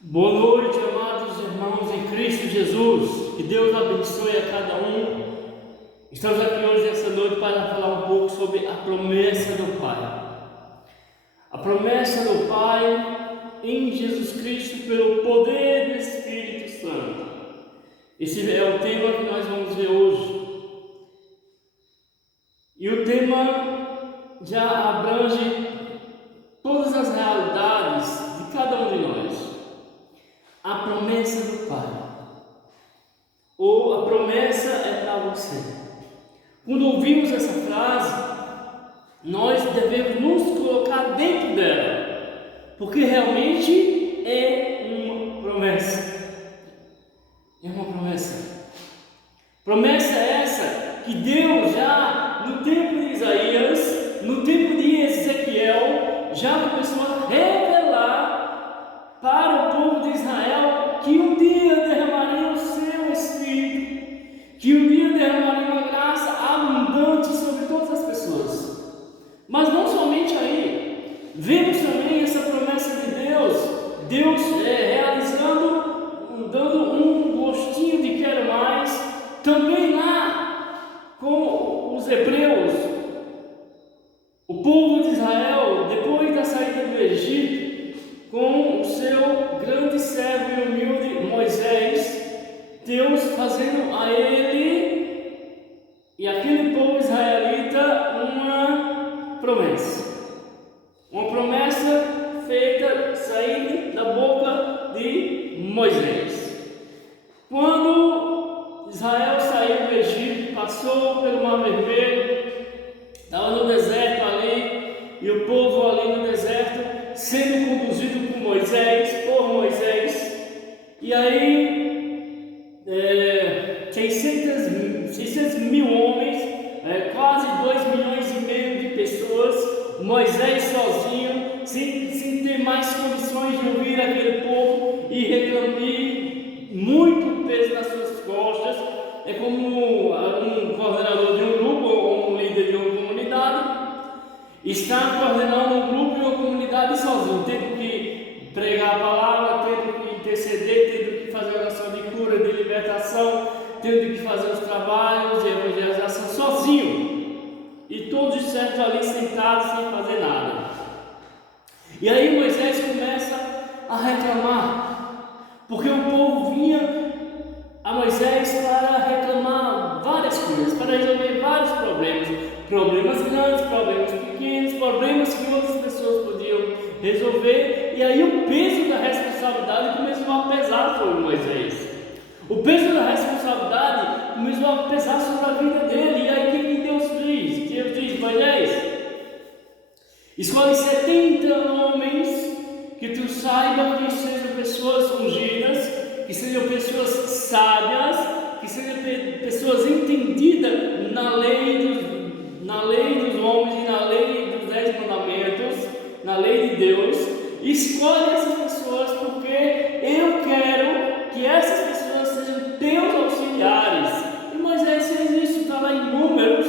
Boa noite, amados irmãos em Cristo Jesus. Que Deus abençoe a cada um. Estamos aqui hoje, essa noite, para falar um pouco sobre a promessa do Pai. A promessa do Pai em Jesus Cristo pelo poder do Espírito Santo. Esse é o tema que nós vamos ver hoje. E o tema já abrange todas as realidades de cada um de nós. A promessa do Pai, ou a promessa é para você. Quando ouvimos essa frase, nós devemos nos colocar dentro dela, porque realmente é uma promessa. É uma promessa. Promessa essa que Deus já no tempo de Isaías, no tempo de Ezequiel, já começou a revelar para o povo de Israel que um dia derramaria o seu Espírito, que um dia derramaria uma graça abundante sobre todas as pessoas. Mas não somente aí, vemos também essa promessa de Deus realizando, dando um gostinho de quero mais, também lá com os hebreus, o povo de Israel, depois da saída do Egito, com o seu grande servo e humilde Moisés, Deus fazendo a ele e aquele povo israelita uma promessa feita saindo da boca de Moisés. Quando Israel saiu do Egito, passou pelo Mar Vermelho, estava no deserto ali, e o povo ali no deserto sendo conduzido por Moisés, e aí 600 mil homens, quase 2,5 milhões de pessoas, Moisés sozinho, sem ter mais condições de ouvir aquele povo e reclamar muito peso nas suas costas. É como um coordenador de um grupo ou um líder de uma comunidade está coordenando um grupo e uma comunidade sozinho, tendo que pregar a palavra, tendo que interceder, tendo que fazer oração de cura, de libertação, tendo que fazer os trabalhos de evangelização sozinho, e todos certos ali sentados sem fazer nada. E aí Moisés começa a reclamar, porque o povo vinha a Moisés para reclamar várias coisas, para resolver vários problemas grandes, problemas pequenos, problemas que outras pessoas podiam resolver. E aí o peso da responsabilidade começou a pesar sobre Moisés. O peso da responsabilidade começou a pesar sobre a vida dele. E aí o que Deus fez? Deus diz: Moisés, escolhe 70 homens que tu saiba que sejam pessoas ungidas, que sejam pessoas sábias, que sejam pessoas entendidas na lei dos homens e na lei dos 10 mandamentos, na lei de Deus. Escolhe essas pessoas, porque eu quero que essas pessoas sejam teus auxiliares. E Moisés fez isso, está lá em Números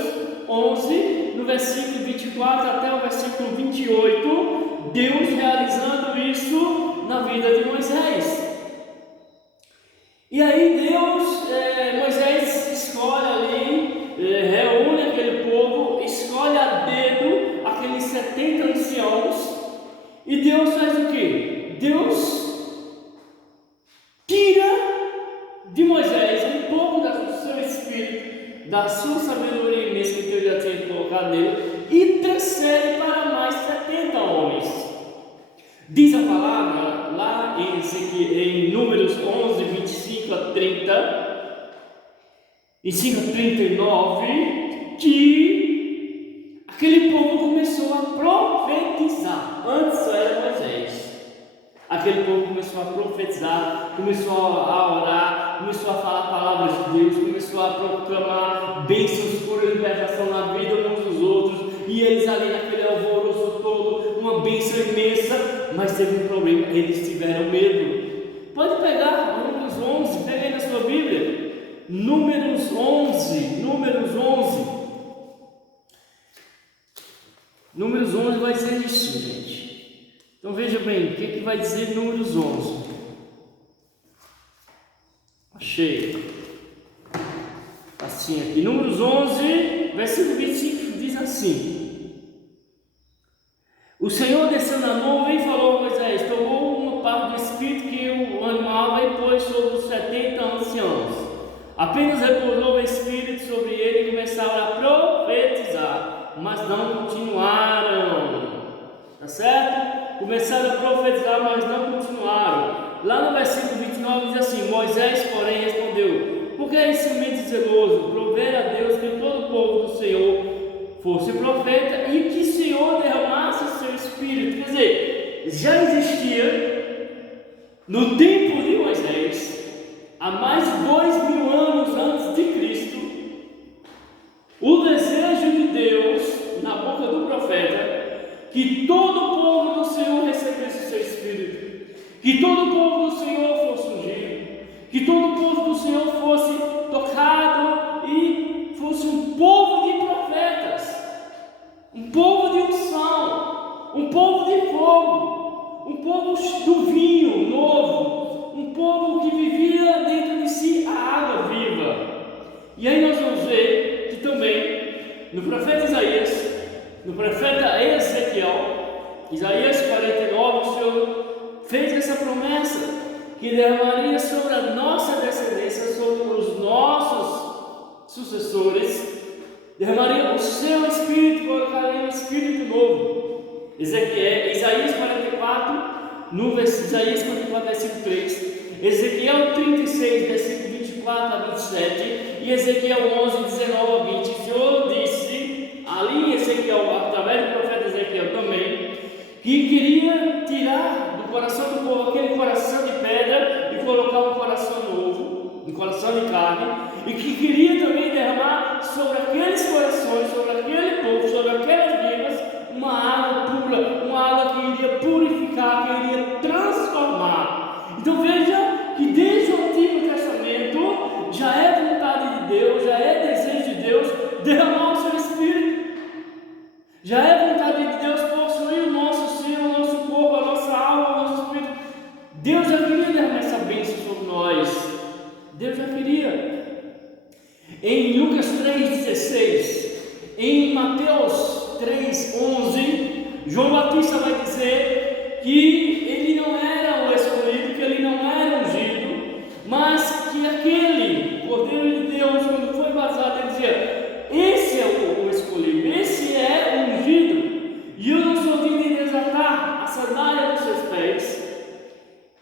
11, no versículo 24 até o versículo 28, Deus realizando isso na vida de Moisés. E aí Moisés escolhe ali, reúne aquele povo, escolhe a dedo aqueles 70 anciãos, e Deus faz o quê? Deus tira de Moisés um pouco do seu espírito, da sua sabedoria imensa que Deus já tinha colocado nele, e transfere para mais 70 homens. Diz a palavra lá em Números 11, 25 a 30, e 5 a 39, que aquele povo começou a profetizar. Antes era Moisés. Aquele povo começou a profetizar, começou a orar, começou a falar palavras de Deus, começou a proclamar bênçãos, cura e libertação na vida uns dos outros, e eles ali naquele alvoroço todo, uma bênção imensa. Mas teve um problema, eles tiveram medo. Pode pegar Números 11, pega aí na sua Bíblia, Números 11. Números 11 vai dizer isso, gente. Então veja bem, o que vai dizer Números 11? Achei. Assim aqui. Números 11, versículo 25 diz assim: o Senhor desceu na nuvem e falou a Moisés: tomou uma parte do espírito que o animava e pôs sobre os 70 anciãos. Apenas repousou o espírito sobre ele e começaram a profetizar, mas não continuaram. Tá certo? Começaram a profetizar, mas não continuaram. Lá no versículo 29 diz assim: Moisés, porém, respondeu: por que é ciumento zeloso? Provera a Deus que todo o povo do Senhor fosse profeta e que o Senhor derramasse o seu espírito. Quer dizer, já existia no tempo de Moisés, há mais de 2000 anos antes de Cristo, o desejo de Deus na boca do profeta que todo o povo do Senhor recebesse o seu espírito, que todo o povo do Senhor fosse ungido, que todo o povo do Senhor fosse tocado e fosse um povo de profetas, um povo de unção, um povo de fogo, um povo do vinho novo, um povo que vivia dentro de si a água viva. E aí nós vamos ver que também no profeta Isaías, no profeta Ezequiel, Isaías 49, o Senhor fez essa promessa que derramaria sobre a nossa descendência, sobre os nossos sucessores, derramaria o seu espírito, colocaria um espírito novo. Isaías 44, Isaías 44, versículo 3, Ezequiel 36, versículo 24 a 27 e Ezequiel 11, 19 a 20. O Senhor disse ali em Ezequiel, através do profeta Ezequiel também, que queria tirar do coração do povo aquele coração de pedra e colocar um coração novo, um coração de carne, e que queria também derramar sobre aqueles corações, sobre aquele povo, sobre aquelas vidas, uma água pura, uma água que iria purificar, que iria transformar. Então veja que desde o Antigo Testamento já é vontade de Deus, já é desejo de Deus derramar o seu Espírito. Já é vontade de Deus possuir o nosso ser, o nosso corpo, a nossa alma, o nosso espírito. Deus já queria derramar essa bênção sobre nós. Deus já queria. Em Lucas 3,16, em Mateus 3,11, João Batista vai dizer que ele não era o escolhido, que ele não era ungido, mas que aquele Cordeiro de Deus, quando foi batizado, ele dizia: esse é o escolhido, esse é o ungido, e eu não sou digno de desatar a sandália dos seus pés.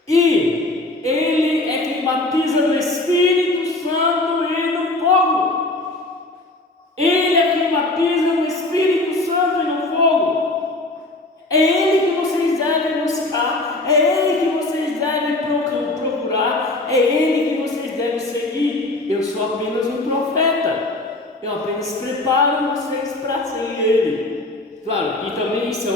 E ele é quem batiza no Espírito Santo e no fogo. Ele é quem batiza no Espírito Santo e no fogo. É ele que vocês devem buscar, é ele que vocês devem procurar, é ele que vocês devem seguir. Eu sou apenas um profeta. Eu apenas preparo vocês para seguir ele. Claro, e também isso é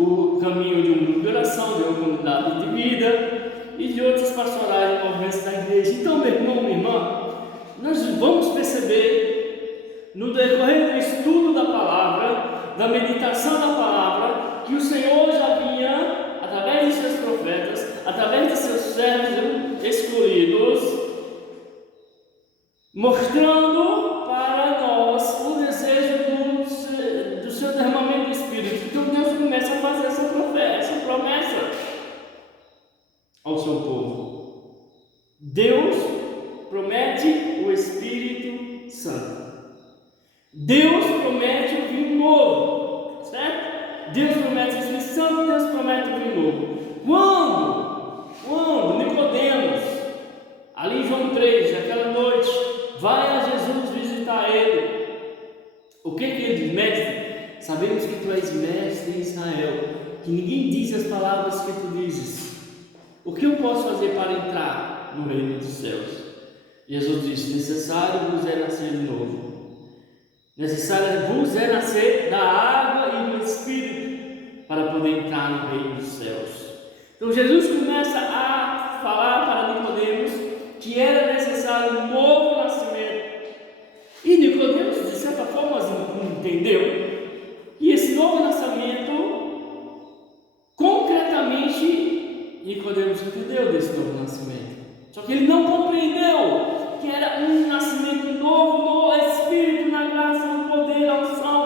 o caminho de um grupo de oração, de uma comunidade de vida e de outros pastorais e movimentos da igreja. Então, meu irmão, minha irmã, nós vamos perceber no decorrer do estudo da palavra, da meditação da palavra, que o Senhor já vinha, através de seus profetas, através de seus servos escolhidos, mostrando para nós o desejo do seu derramamento do Espírito. Então Deus começa a fazer essa promessa ao seu povo. Deus promete o Espírito Santo. Deus promete o vinho novo, certo? Deus promete o Espírito Santo, Deus promete o vinho novo. Quando Nicodemos, ali em João 3, naquela noite, vai a Jesus visitar ele. O que ele diz? Mestre, sabemos que tu és mestre em Israel, que ninguém diz as palavras que tu dizes. O que eu posso fazer para entrar no reino dos céus? Jesus disse: necessário vos é nascer de novo. Necessário vos é nascer da água e do Espírito para poder entrar no reino dos céus. Então Jesus começa a falar para Nicodemos que era necessário um novo nascimento. E Nicodemos, de certa forma, entendeu que esse novo nascimento, concretamente, Nicodemos entendeu desse novo nascimento. Só que ele não compreendeu que era um nascimento novo no Espírito, na graça, no poder, na unção.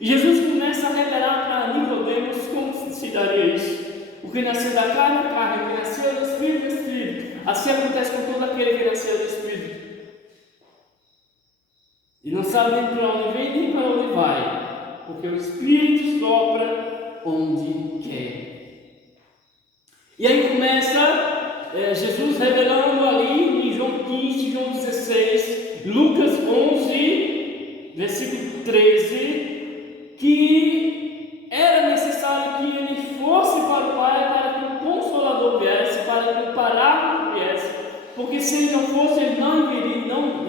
E Jesus começa a revelar para Nicodemos como se daria isso. O que nasceu da carne é carne, o que nasceu do Espírito é Espírito. Assim acontece com todo aquele que nasceu do Espírito. E não sabe nem para onde vem, nem para onde vai, porque o Espírito sopra onde quer. E aí começa Jesus revelando ali em João 15, João 16, Lucas 11, versículo 13, que era necessário que ele fosse para o Pai para que o Consolador viesse, para que o Paráclito viesse, porque se ele não fosse, ele não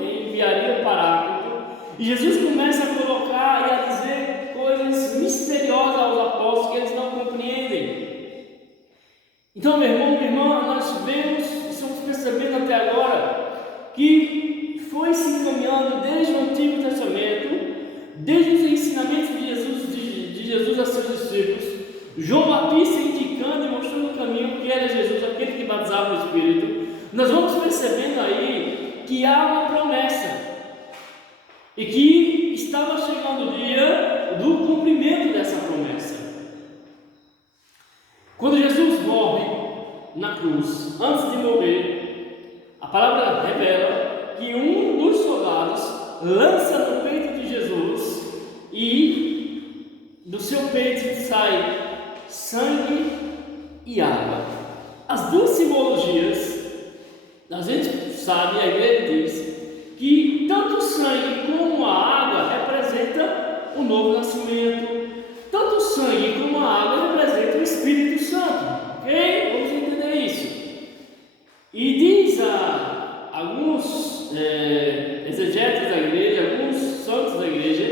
enviaria o Paráclito. E Jesus começa a colocar e a dizer coisas misteriosas aos apóstolos que eles não compreendem. Então, meu irmão, minha irmã, nós vemos e estamos percebendo até agora que foi se encaminhando desde o Antigo Testamento, desde os ensinamentos de Jesus a seus discípulos, João Batista indicando e mostrando o caminho que era Jesus, aquele que batizava o Espírito. Nós vamos percebendo aí que há uma promessa e que estava chegando o dia do cumprimento dessa promessa. Quando Jesus morre na cruz, antes de morrer, a palavra revela que um dos soldados lança no peito de Jesus e do seu peito sai sangue e água. As duas simbologias, a gente sabe, a igreja diz que tanto o sangue como a água representa o novo nascimento, tanto o sangue como a água representa o Espírito Santo, ok? Vamos entender isso. E diz a alguns exegetas da igreja, alguns santos da igreja,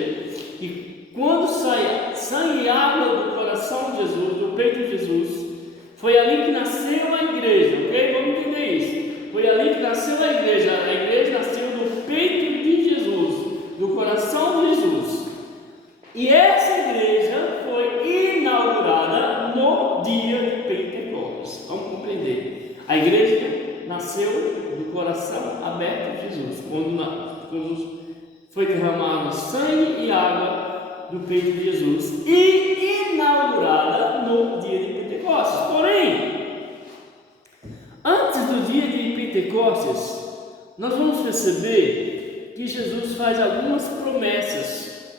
que quando sai sangue e água do coração de Jesus, do peito de Jesus, foi ali que nasceu a igreja, ok? Vamos entender isso. Foi ali que nasceu a igreja nasceu do peito de Jesus, do coração de Jesus. E essa igreja foi inaugurada no dia de Pentecostes. Vamos compreender. A igreja nasceu do coração aberto de Jesus, quando foi derramado sangue e água do peito de Jesus, e inaugurada no dia de Pentecostes. Porém, antes do dia de Pentecostes, nós vamos perceber que Jesus faz algumas promessas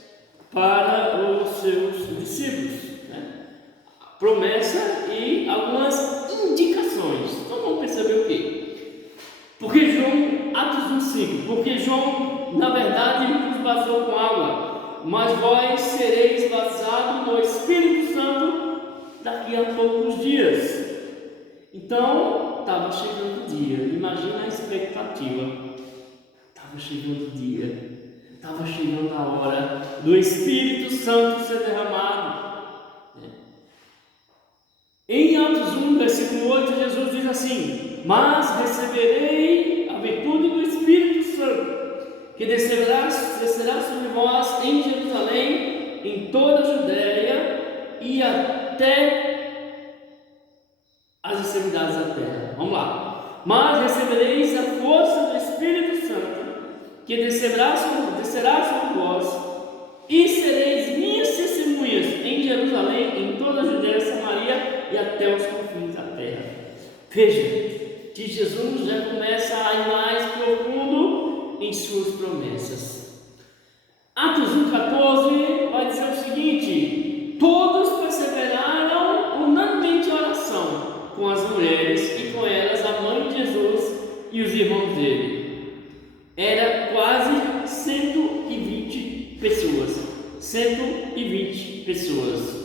para os seus discípulos, né? Promessa e algumas indicações. Então vamos perceber o quê? Porque João, Atos 1,5, porque João, na verdade, nos batizou com água, mas vós sereis batizados no Espírito Santo daqui a poucos dias. Então, estava chegando o dia, imagina a expectativa. Estava chegando o dia, estava chegando a hora do Espírito Santo ser derramado. Em Atos 1, versículo 8, Jesus diz assim: mas receberei a virtude do Espírito Santo, que descerá sobre vós em Jerusalém, em toda a Judéia e até as extremidades da terra. Vamos lá. Mas recebereis a força do Espírito Santo, que descerá sobre vós, e sereis minhas testemunhas em Jerusalém, em toda a Judéia, Samaria e até os confins da terra. Veja que Jesus já começa a ir mais profundo em suas promessas. Atos 1,14 vai dizer o seguinte: todos perseveraram unanimemente em oração com as mulheres e com elas a mãe de Jesus e os irmãos dele. Era quase 120 pessoas. 120 pessoas.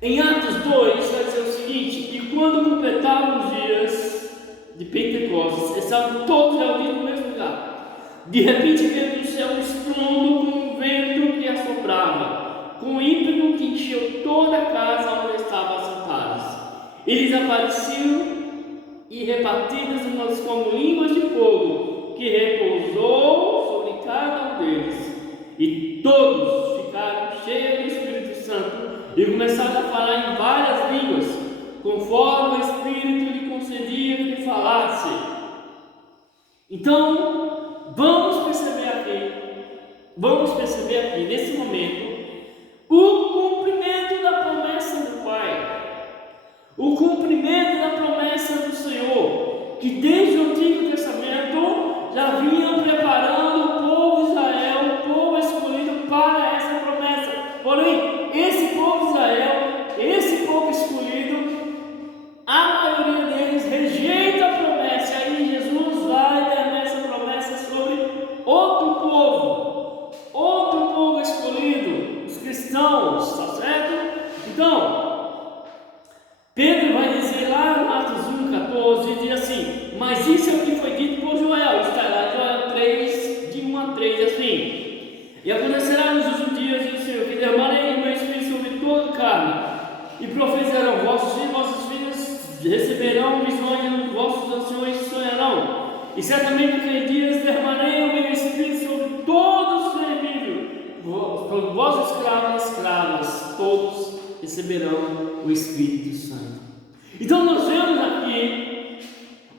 Em Atos 2 vai dizer o seguinte: e quando completavam os dias de Pentecostes, estavam todos reunidos no mesmo lugar. De repente veio do céu um estrondo, com um vento que assoprava, com um ímpeto que encheu toda a casa onde estavam assentados. Eles apareciam e repartidas umas como línguas de fogo, que repousou sobre cada um deles. E todos ficaram cheios do Espírito Santo e começaram a falar em várias línguas, conforme o Espírito lhe concedia que falasse. Então, vamos perceber aqui, nesse momento, o cumprimento da promessa do Pai, o cumprimento da promessa do Senhor, que desde o Antigo Testamento já vinha preparando o povo de Israel, o povo escolhido para essa promessa. Porém, esse povo de Israel, esse povo escolhido, a maioria deles rejeita a promessa. Aí Jesus vai e derrama essa promessa sobre outro povo escolhido, os cristãos, tá certo? Então, Pedro vai dizer lá em Atos 1,14, diz assim: mas isso é o que foi dito por Joel, está lá em Joel 3, de 1 a 3, assim: e acontecerá nos últimos dias, diz o Senhor, que derramarei o meu espírito sobre toda carne, e profetizarão, vossos filhos e vossas filhas receberão visões, vossos anciões sonharão, e certamente naqueles dias derramarei o meu espírito sobre todos os seres vivos, vossos escravos e escravas, todos receberão o Espírito Santo. Então nós vemos aqui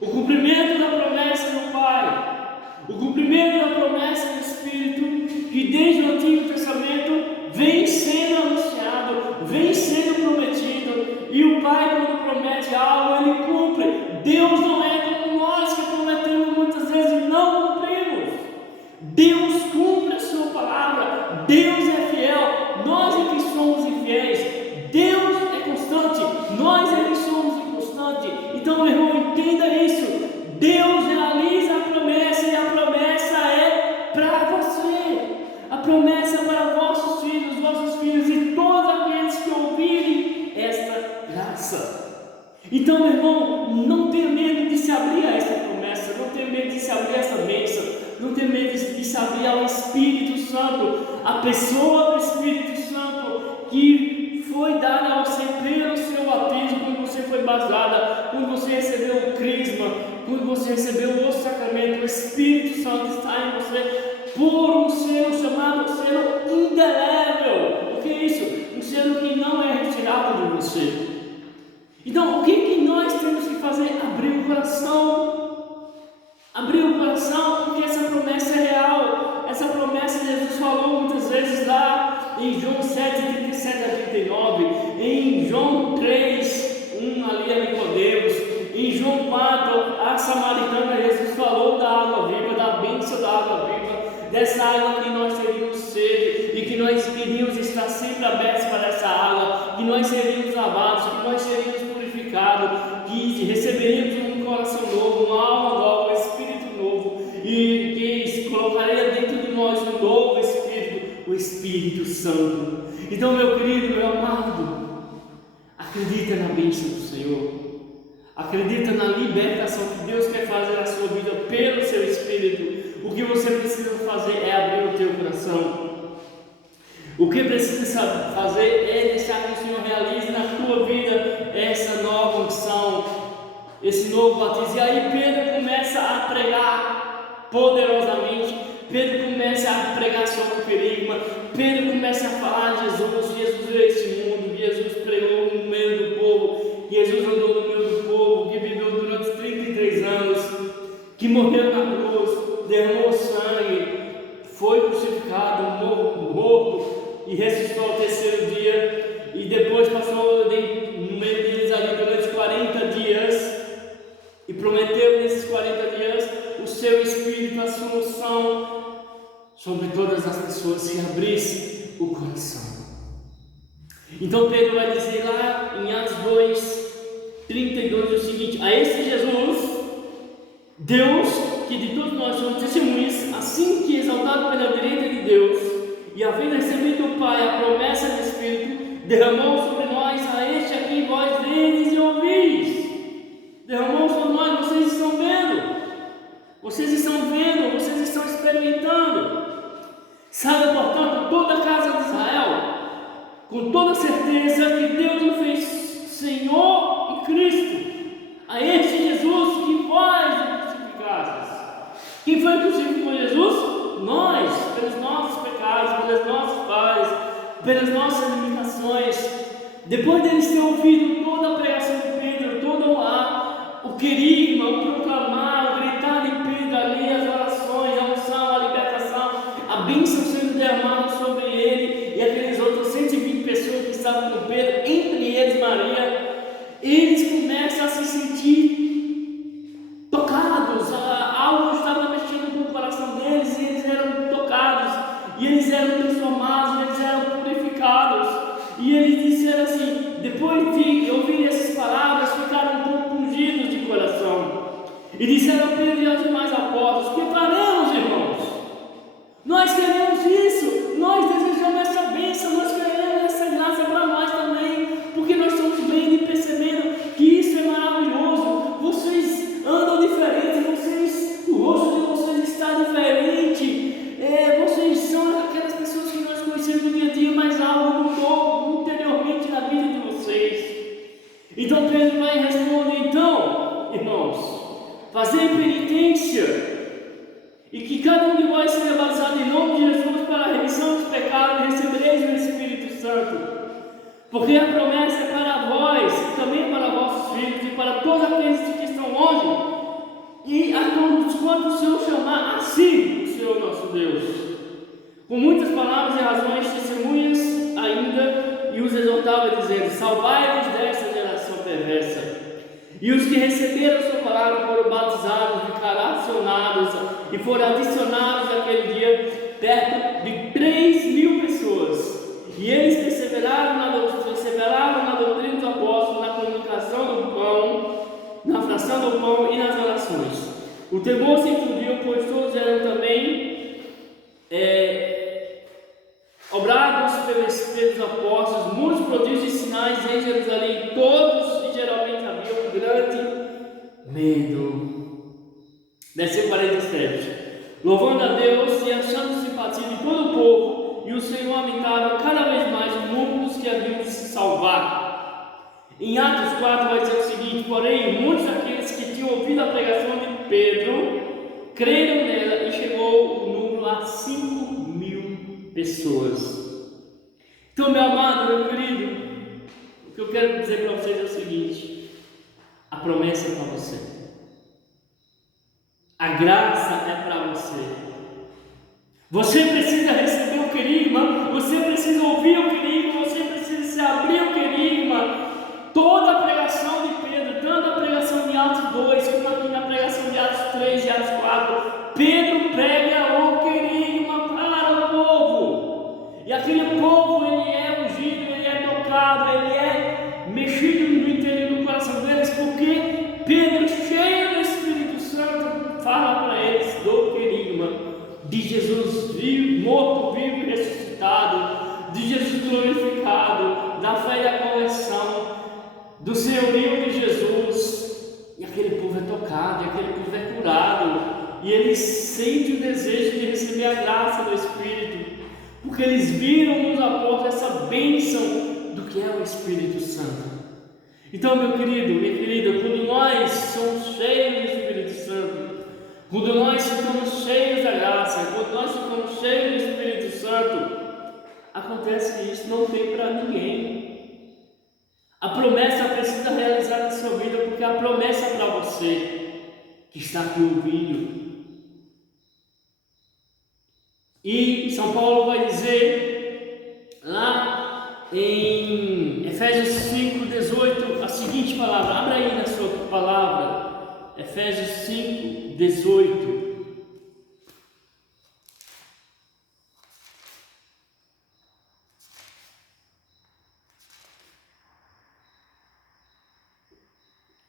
o cumprimento da promessa do Pai, o cumprimento da promessa do Espírito, que desde o Antigo Testamento vem sendo anunciado, vem sendo prometido, e o Pai, quando promete algo, Ele cumpre. Deus não é como nós, que prometemos muitas vezes e não cumprimos. Deus cumpre a sua palavra, Deus é fiel, nós é que somos infiéis. Deus é constante, nós é que somos inconstantes. Então, meu irmão, entenda isso: Deus realiza a promessa, e a promessa é para você, a promessa é para vossos filhos e todos aqueles que ouvirem esta graça. Então, meu irmão, não tenha medo de se abrir a essa promessa, não tenha medo de se abrir a essa bênção, não tenha medo de se abrir ao Espírito Santo, a pessoa do Espírito Santo que foi dada a você pelo seu batismo, quando você foi batizada, quando você recebeu o crisma, quando você recebeu o sacramento. O Espírito Santo está em você por um selo chamado selo indelével. O que é isso? Um selo que não é retirado de você. Então, o que nós temos que fazer? Abrir o coração. Abrir o coração, porque essa promessa é real. Essa promessa Jesus falou muitas vezes lá em João 7, 37 a 39, em João 3, 1 ali a Nicodemos, em João 4, a samaritana. Jesus falou da água viva, da bênção da água viva, dessa água que nós teríamos sede e que nós queríamos estar sempre abertos para essa água, que nós seríamos lavados, que nós seríamos purificados, que receberíamos um coração novo, uma alma nova, um espírito novo, e que colocaria dentro de nós um novo espírito, o Espírito Santo. Então, meu querido, meu amado, acredita na bênção do Senhor, acredita na libertação que Deus quer fazer na sua vida pelo seu Espírito. O que você precisa fazer é abrir o teu coração. O que precisa fazer é deixar que o Senhor realize na tua vida essa nova unção, esse novo batismo. E aí Pedro começa a pregar poderosamente. Pedro começa a pregar sobre o querigma. Pedro começa a falar de Jesus. Jesus veio a este mundo, Jesus pregou no meio do povo, Jesus andou no meio do povo, que viveu durante 33 anos, que morreu na cruz, derramou sangue, foi crucificado, morto e ressuscitou ao terceiro dia, e depois passou no meio deles ali durante 40 dias, e prometeu nesses 40 dias o seu Espírito, a sua unção sobre todas as pessoas que abrissem o coração. Então Pedro vai dizer lá em Atos 2, 32 o seguinte: a esse Jesus, Deus, que de todos nós somos testemunhas, assim que exaltado pela direita de Deus, e havendo recebido do Pai a promessa do Espírito, derramou sobre nós a este a quem vós vedes e ouvis. Derramou sobre nós. Vocês estão vendo, vocês estão experimentando. Sabe, portanto, toda a casa de Israel, com toda certeza, que Deus o fez Senhor e Cristo, a este Jesus que vós crucificastes. Quem foi crucificado por Jesus? Nós, pelos nossos pecados, pelas nossas falhas, pelas nossas limitações. Depois deles ter ouvido toda a pregação de Pedro, todo o querigma, o proclamar, o gritar de Pedro ali, começam a se sentir tocados, algo estava mexendo com o coração deles, e eles eram tocados, e eles eram transformados, e eles eram purificados, e eles disseram assim, depois de ouvir essas palavras, ficaram compungidos de coração, e disseram a Pedro e aos demais apóstolos, que faremos, irmãos? Nós queremos isso, nós desejamos essa bênção, nós queremos essa graça para nós também, porque nós estamos bem percebendo que isso é maravilhoso. Vocês andam diferentes, o rosto de vocês está diferente, vocês são aquelas pessoas que nós conhecemos no dia a dia, mas algo mudou interiormente na vida de vocês. Então Pedro vai e responde, então, irmãos, fazei penitência, e que cada um de vós seja batizado em nome de Jesus para a remissão dos pecados, e recebereis o Espírito Santo. Porque a promessa é para vós, e também para vossos filhos, e para todos aqueles que estão longe, e a todos quanto o Senhor chamar a si, o Senhor nosso Deus. Com muitas palavras e razões, testemunhas ainda, e os exortava dizendo, salvai-vos desta geração perversa. E os que receberam a sua palavra foram batizados, ficaram acionados, e foram adicionados naquele dia perto de 3.000 pessoas. E eles perseveraram na doutrina dos apóstolos, na comunicação do pão, na fração do pão e nas orações. O temor se infundiu, pois todos eram também obrados pelos apóstolos, muitos prodígios e sinais em Jerusalém, todos e geralmente havia um grande medo. Versículo 47. Louvando a Deus e achando simpatia de todo o povo, e o Senhor aumentava cada vez mais o número dos que haviam de se salvar. Em Atos 4 vai dizer o seguinte, porém, muitos daqueles que tinham ouvido a pregação de Pedro, creram nela e chegou o número a 5.000 pessoas. Então, meu amado, meu querido, o que eu quero dizer para vocês é o seguinte, a promessa é para você. A graça é para você. Você precisa receber o querigma, você precisa ouvir o querigma, você precisa se abrir o querigma. Toda a pregação de Pedro, tanto a pregação de Atos 2, como aqui na pregação de Atos 3 e Atos 4, Pedro prega o querigma para o povo. E aquele povo, ele é ungido, ele é tocado, ele é mexido no interior do coração deles, porque Pedro, cheio do Espírito Santo, fala para eles do querigma de Jesus vivo, morto, vivo e ressuscitado, de Jesus glorificado, da fé e da conversão, do senhorio de Jesus. E aquele povo é tocado, e aquele povo é curado, e eles sentem o desejo de receber a graça do Espírito, porque eles viram nos apóstolos essa bênção do que é o Espírito Santo. Então, meu querido, minha querida, quando nós somos cheios do Espírito Santo, quando nós ficamos cheios da graça, quando nós ficamos cheios do Espírito Santo, acontece isso, não tem para ninguém. A promessa precisa realizar na sua vida, porque a promessa é para você que está aqui ouvindo. E São Paulo vai dizer lá em Efésios 5:18 a seguinte palavra, abra aí na sua palavra, Efésios 5:18.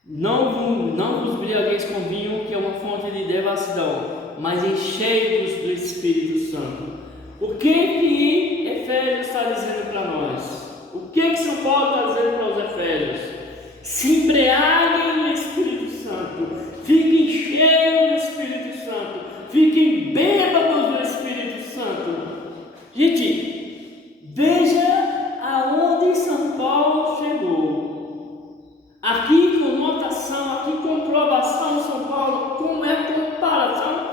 Não vos embriagueis com vinho, que é uma fonte de devassidão, mas enchei-vos do Espírito Santo. O que Efésios está dizendo para nós? O que São Paulo está dizendo para os Efésios? Se embriaguem no Espírito Santo, fiquem cheios do Espírito Santo, fiquem bêbados do Espírito Santo. Gente, veja aonde São Paulo chegou. Aqui com notação, aqui comprovação, São Paulo, como é a comparação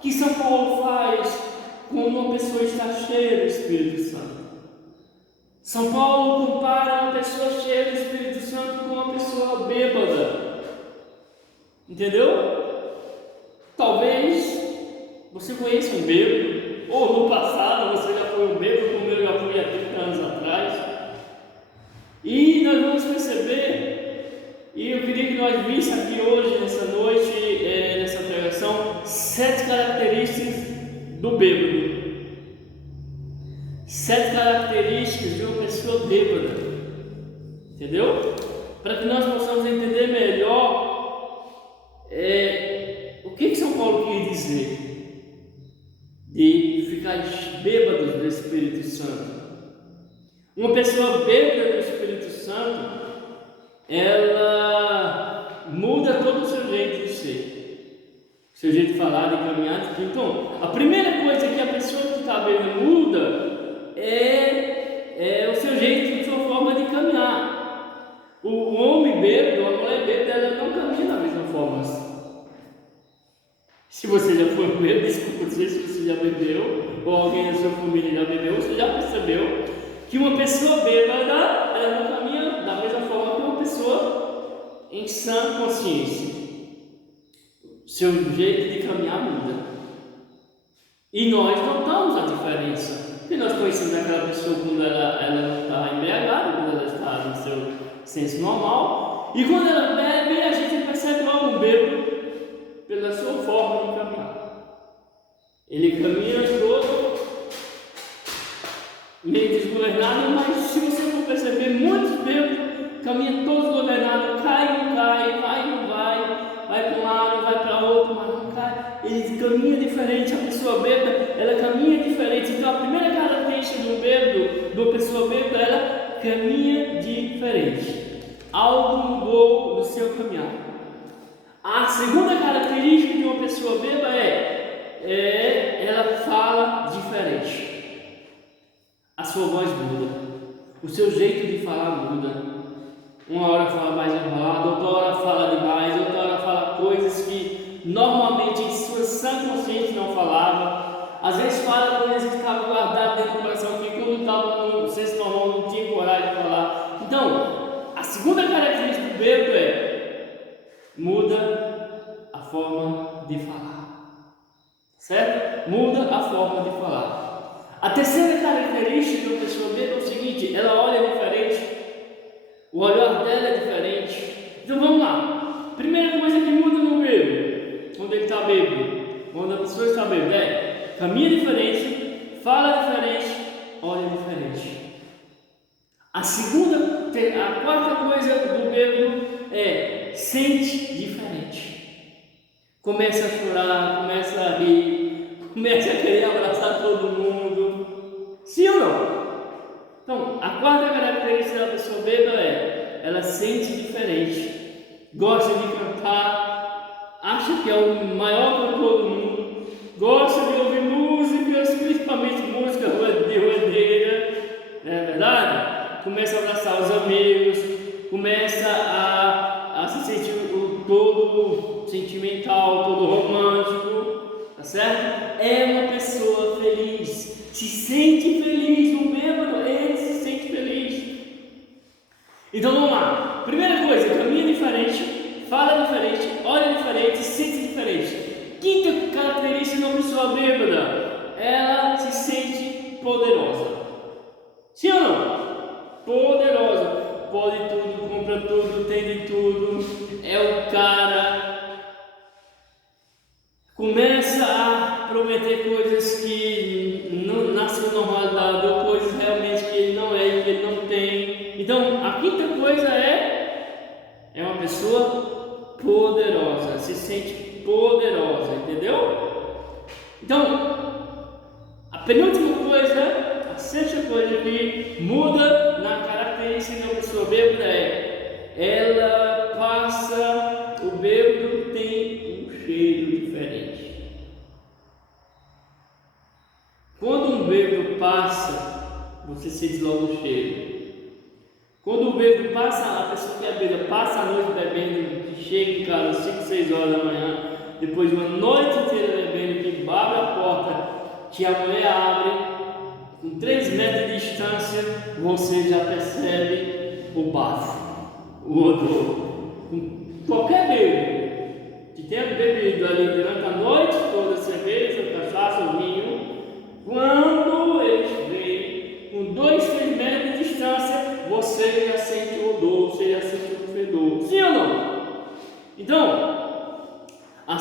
que São Paulo faz quando uma pessoa está cheia do Espírito Santo. São Paulo compara uma pessoa cheia do Espírito Santo com uma pessoa bêbada. Entendeu? Talvez você conheça um bêbado, ou no passado você já foi um bêbado, como eu já fui há 30 anos atrás. E nós vamos perceber, e E eu queria que nós víssemos aqui hoje, nessa noite, nessa pregação, 7 características do bêbado. 7 características de uma pessoa bêbada. Entendeu? Para que nós possamos entender melhor o que São Paulo queria dizer de ficar bêbados do Espírito Santo. Uma pessoa bêbada do Espírito Santo, ela muda todo o seu jeito de ser, seu jeito de falar, de caminhar. Então, a primeira coisa que a pessoa que está bêbada muda é o seu jeito, a sua forma de caminhar. O homem bêbado, a mulher bêbada, ela não caminha da mesma forma. Se você já foi bêbado, desculpa dizer, se você já bebeu, ou alguém da sua família já bebeu, você já percebeu que uma pessoa bêbada, ela não caminha da mesma forma que uma pessoa em sã consciência. Seu jeito de caminhar muda. E nós notamos a diferença. Porque nós conhecemos aquela pessoa quando ela não está embriagada, quando ela está no seu senso normal. E quando ela bebe, a gente percebe logo um bêbado pela sua forma de caminhar. Ele caminha todo meio desgovernado, mas se você for perceber, muitos bêbados caminham todos desgovernados, cai, não cai, vai, não vai para um lado, vai para outro, mas não cai. Ele caminha diferente. A pessoa bêbada, ela caminha diferente. Então a primeira característica de um bêbado, de uma pessoa bêbada, ela caminha diferente. Algo mudou no seu caminhar. A segunda característica de uma pessoa bêbada ela fala diferente. A sua voz muda, o seu jeito de falar muda. Uma hora fala mais enrolado, outra hora fala demais, outra hora fala coisas que normalmente em sua sã consciência não falava. Às vezes fala coisas que estavam guardadas dentro do coração, que quando estava no senso normal não tinha coragem de falar. Então, a segunda característica do bêbado muda a forma de falar, certo? Muda a forma de falar. A terceira característica de uma pessoa bêbada é o seguinte: ela olha diferente, o olhar dela é diferente. Então vamos lá. Primeira coisa que muda no bêbado, quando ele está bêbado, quando a pessoa está bêbada, caminha diferente, fala diferente, olha diferente. A quarta coisa do bêbado sente diferente. Começa a chorar, começa a rir, começa a querer abraçar todo mundo. Sim ou não? Então, a quarta característica da pessoa bêbada ela sente diferente, gosta de cantar, acha que é o maior cantor do mundo, gosta de ouvir músicas, principalmente música de rodeira, não é verdade? Começa a abraçar os amigos, começa a se sentir todo sentimental, todo romântico, tá certo? É uma pessoa feliz, se sente feliz. No bêbado, ele se sente feliz. Então vamos lá. Primeira coisa, caminha diferente, fala diferente, olha diferente, sente diferente. Quinta característica de uma pessoa bêbada, ela se sente poderosa. Sim ou não? Poderosa. Pode tudo, compra tudo, tem de tudo, é o cara. Começa a prometer coisas que não nascem na normalidade, ou coisas realmente que ele não é, que ele não tem. Então, a quinta coisa é uma pessoa poderosa, se sente poderosa, entendeu? Então, a penúltima coisa, a sexta coisa que muda na característica de uma pessoa bêbada ela passa, o bêbado tem um cheiro diferente. Quando um bêbado passa, você sente logo o cheiro. Quando o bêbado passa, a pessoa que é bêbada passa a noite bebendo, que chega em casa às 5, 6 horas da manhã, depois de uma noite inteira bebendo, que abre a porta, que a mulher abre, com 3 metros de distância, você já percebe o bafo, o odor. Qualquer bêbado que tenha bebido ali durante a noite toda, cerveja, cachaça, vinho, quando eles vêm com 2, 3 metros de distância, você já sente o odor, você já sente o fedor. Sim ou não?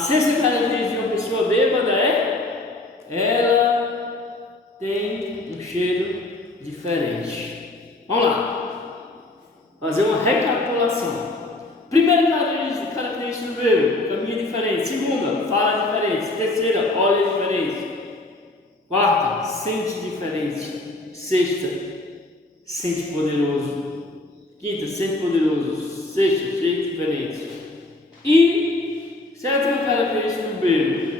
sexta característica de uma pessoa bêbada ela tem um cheiro diferente. Vamos lá, fazer uma recapitulação. Primeira característica do bêbado, caminho diferente. Segunda, fala diferente. Terceira, olha diferente. Quarta, sente diferente. Sexta, sente poderoso. Quinta, sente poderoso. Sexta, sente diferente. E sétima característica do bêbado,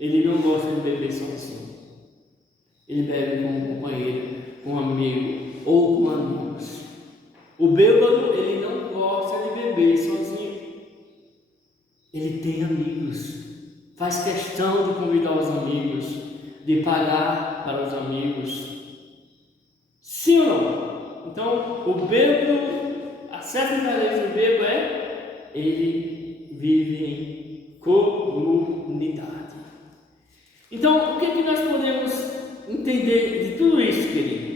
ele não gosta de beber sozinho. Ele bebe com um companheiro, com um amigo ou com amigos. O bêbado, ele não gosta de beber sozinho. Ele tem amigos. Faz questão de convidar os amigos, de pagar para os amigos. Sim ou não? Então, o bêbado, a sétima característica do bêbado ele vive em comunidade. Então, o que é que nós podemos entender de tudo isso, querido?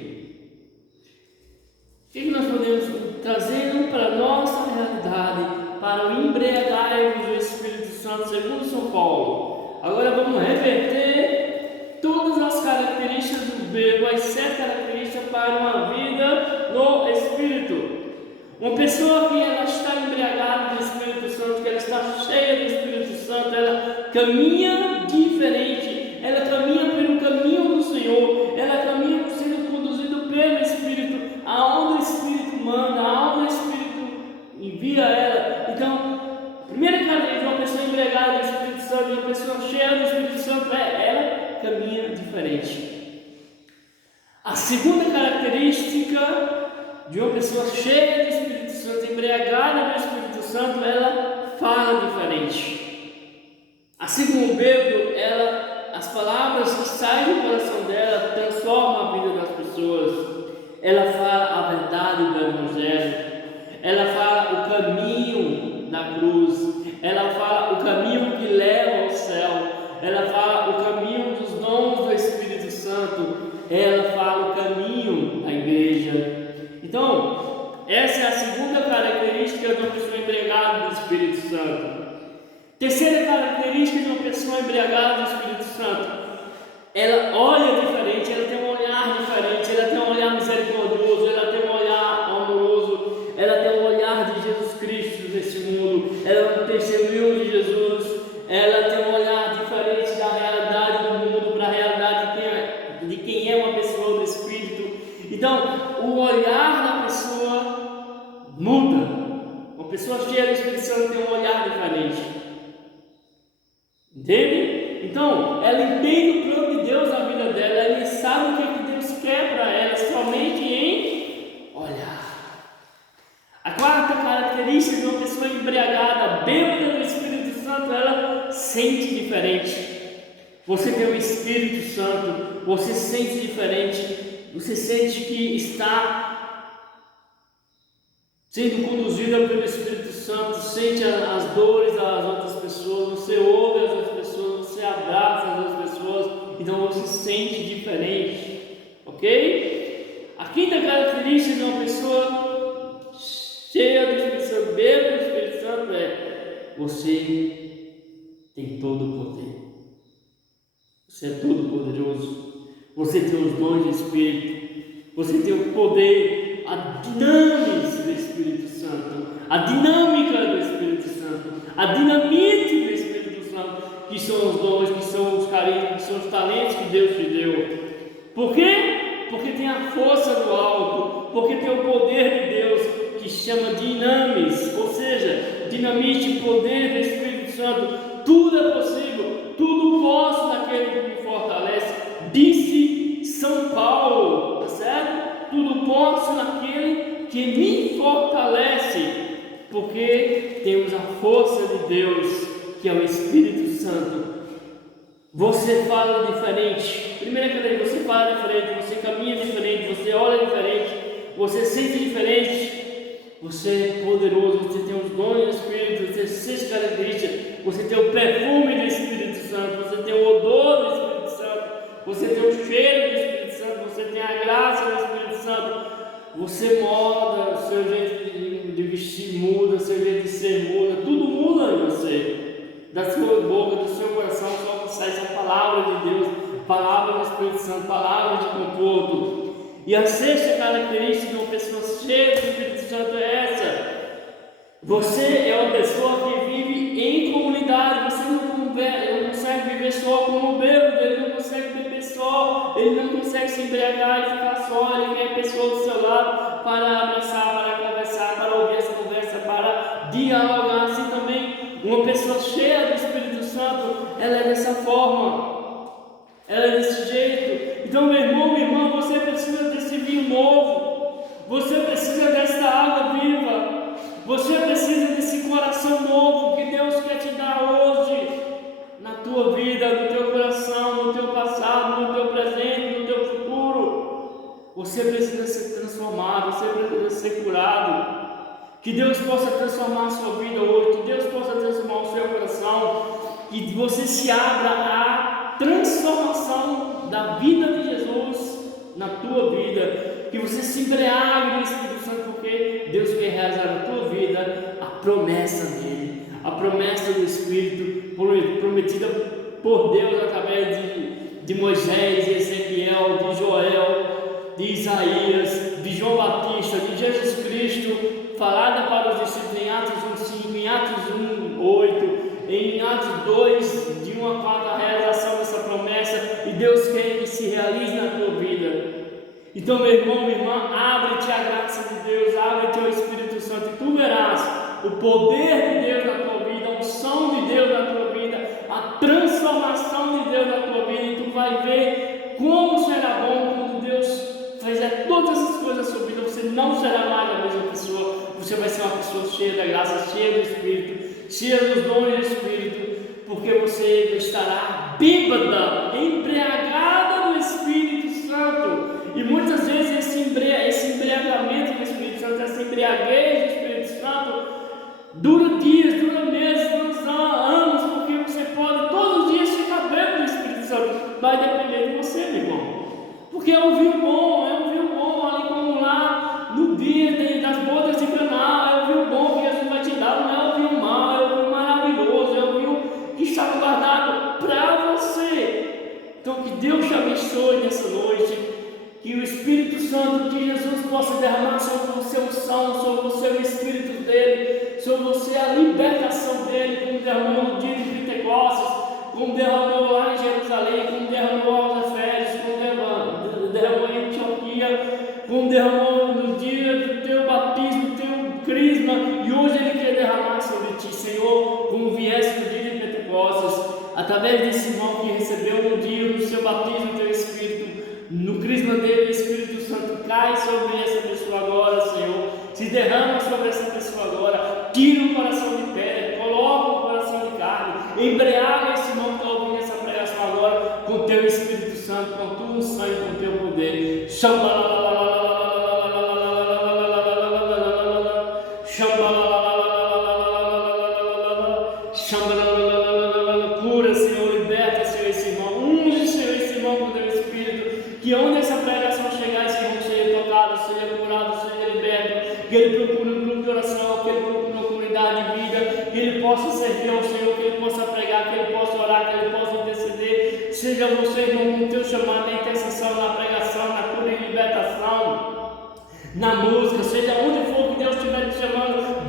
O que é que nós podemos trazer para a nossa realidade, para o embriagar do Espírito Santo, segundo São Paulo? Agora vamos reverter todas as características do bêbado, as 7 características para uma vida no Espírito. Uma pessoa que ela está embriagada do Espírito Santo, que ela está cheia do Espírito Santo, ela caminha diferente, ela caminha pelo caminho do Senhor, ela caminha sendo conduzido pelo Espírito, aonde o Espírito manda, aonde o Espírito envia ela. Então, a primeira característica de uma pessoa embriagada do Espírito Santo, de uma pessoa cheia do Espírito Santo, ela caminha diferente. A segunda característica de uma pessoa cheia do Espírito Santo, embriagada do Espírito Santo, ela fala diferente. Assim como o bêbado, as palavras que saem do coração dela transformam a vida das pessoas. Ela fala a verdade do Evangelho, ela fala o caminho da cruz, ela fala o caminho que leva ao céu, ela fala o caminho dos dons do Espírito Santo, ela fala o caminho da igreja. Então, essa é a segunda característica de uma pessoa embriagada do Espírito Santo. Terceira característica de uma pessoa embriagada do Espírito Santo, ela olha diferente, ela tem um olhar diferente, ela tem um olhar misericordioso, ela tem um olhar amoroso, ela tem um olhar de Jesus Cristo nesse mundo, ela é um testemunho de Jesus, ela tem um olhar diferente da realidade do mundo para a realidade de quem é uma pessoa do Espírito. Então, o olhar da pessoa muda. Uma pessoa cheia do Espírito Santo tem um olhar diferente. Entende? Então, ela entende o plano de Deus na vida dela, ela sabe o que Deus quer para ela, somente em olhar. A quarta característica de uma pessoa embriagada, bêbada do Espírito Santo, ela sente diferente. Você tem o Espírito Santo, você sente diferente, você sente que está sendo conduzida pelo Espírito Santo, sente as dores das outras pessoas, você ouve as outras pessoas, você abraça as outras pessoas, então você sente diferente, ok? A quinta característica de uma pessoa cheia do Espírito Santo, bêbada do Espírito Santo, você tem todo o poder. Você é todo poderoso, você tem os dons do Espírito, você tem o poder, a dinâmica do Espírito Santo, a dinâmica do Espírito Santo, a dinamite do Espírito Santo, que são os dons, que são os carismas, que são os talentos que Deus te deu. Por quê? Porque tem a força do alto, porque tem o poder de Deus que chama dinamis, ou seja, dinamite, poder do Espírito Santo. Tudo é possível, tudo posso naquele que me fortalece, disse São Paulo, tá certo? Tudo posso naquele que me fortalece, porque temos a força de Deus, que é o Espírito Santo. Você fala diferente. Primeira coisa, você fala diferente, você caminha diferente, você olha diferente, você sente diferente. Você é poderoso, você tem os dons do Espírito, você tem 6 características, você tem o perfume do Espírito Santo, você tem o odor do Espírito Santo, você tem o cheiro do Espírito Santo, você tem a graça do Espírito Santo, você muda, seu jeito de vestir muda, seu jeito de ser muda, tudo muda em você. Da sua boca Espírito Santo, palavras de conforto. E a sexta característica de uma pessoa cheia do Espírito Santo é essa: você é uma pessoa que vive em comunidade. Você não consegue viver só como bêbado, ele não consegue beber só, ele não consegue se embriagar e ficar só. Ele quer pessoas do seu lado para abraçar, para conversar, para ouvir essa conversa, para dialogar. Assim também, uma pessoa cheia do Espírito Santo, ela é dessa forma, ela é desse jeito. Então, meu irmão, minha irmã, você precisa desse vinho novo, você precisa dessa água viva. Você precisa desse coração novo que Deus quer te dar hoje, na tua vida, no teu coração, no teu passado, no teu presente, no teu futuro. Você precisa ser transformado, você precisa ser curado. Que Deus possa transformar a sua vida hoje, que Deus possa transformar o seu coração, que você se abra à transformação da vida de Jesus na tua vida, que você se embriague no Espírito Santo, porque Deus quer realizar na tua vida a promessa dele, a promessa do Espírito prometida por Deus através de Moisés, de Ezequiel, de Joel, de Isaías, de João Batista, de Jesus Cristo, falada para os discípulos em Atos 1:5, em Atos 1:8, em Atos 2, de 1 a 4, a realização dessa promessa, e Deus quer que se realize na tua vida. Então, meu irmão, minha irmã, abre-te a graça de Deus, abre-te ao Espírito Santo, e tu verás o poder de Deus na tua vida, a unção de Deus na tua vida, a transformação de Deus na tua vida, e tu vai ver como será bom quando Deus fizer todas essas coisas na sua vida. Você não será mais a mesma pessoa, você vai ser uma pessoa cheia da graça, cheia do Espírito, cheia dos dons do Espírito, porque você estará bêbada, embriagada do Espírito Santo. E muitas vezes esse embriagamento do Espírito Santo, essa embriaguez do Espírito Santo, dura dias, dura meses, dura anos, porque você pode todos os dias ficar bêbado do Espírito Santo. Vai depender de você, meu irmão. Porque é um vinho bom, ali como lá no dia das bodas de Caná, é um vinho bom que Jesus vai te dar, não é um vinho mau, é um vinho maravilhoso, é um vinho que está guardado para você. Então que Deus te abençoe nessa noite, que o Espírito Santo, que Jesus possa derramar sobre o seu unção, sobre o seu Espírito dele, sobre você a libertação dele, como derramou no dia de Pentecostes, como derramou lá em Jerusalém, como derramou aos Efésios, como derramou em Antioquia, como derramou no dia do teu batismo, do teu crisma, e hoje ele quer derramar sobre ti, Senhor, como viesse no dia de Pentecostes, através desse irmão que recebeu no dia do seu batismo, teu Espírito, no crisma dele, o Espírito Santo cai sobre essa pessoa agora, Senhor, se derrama sobre essa pessoa agora, tira o coração de pedra, coloca o coração de carne, embriaga esse irmão que está ouvindo essa pregação agora, com o teu Espírito Santo, com a tua unção e com o teu poder. Cura, Senhor, liberta, Senhor, esse irmão, unge, Senhor, esse irmão com o teu Espírito, que onde essa pregação chegar, esse irmão seja tocado, seja curado, seja liberto, que ele procure um grupo de oração, que ele procure uma comunidade de vida, que ele possa servir ao Senhor, que ele possa pregar, que ele possa orar, que ele possa interceder. Seja você, irmão, com o teu chamado na intercessão, na pregação, na cura e libertação, na música, seja onde for que Deus estiver te chamando,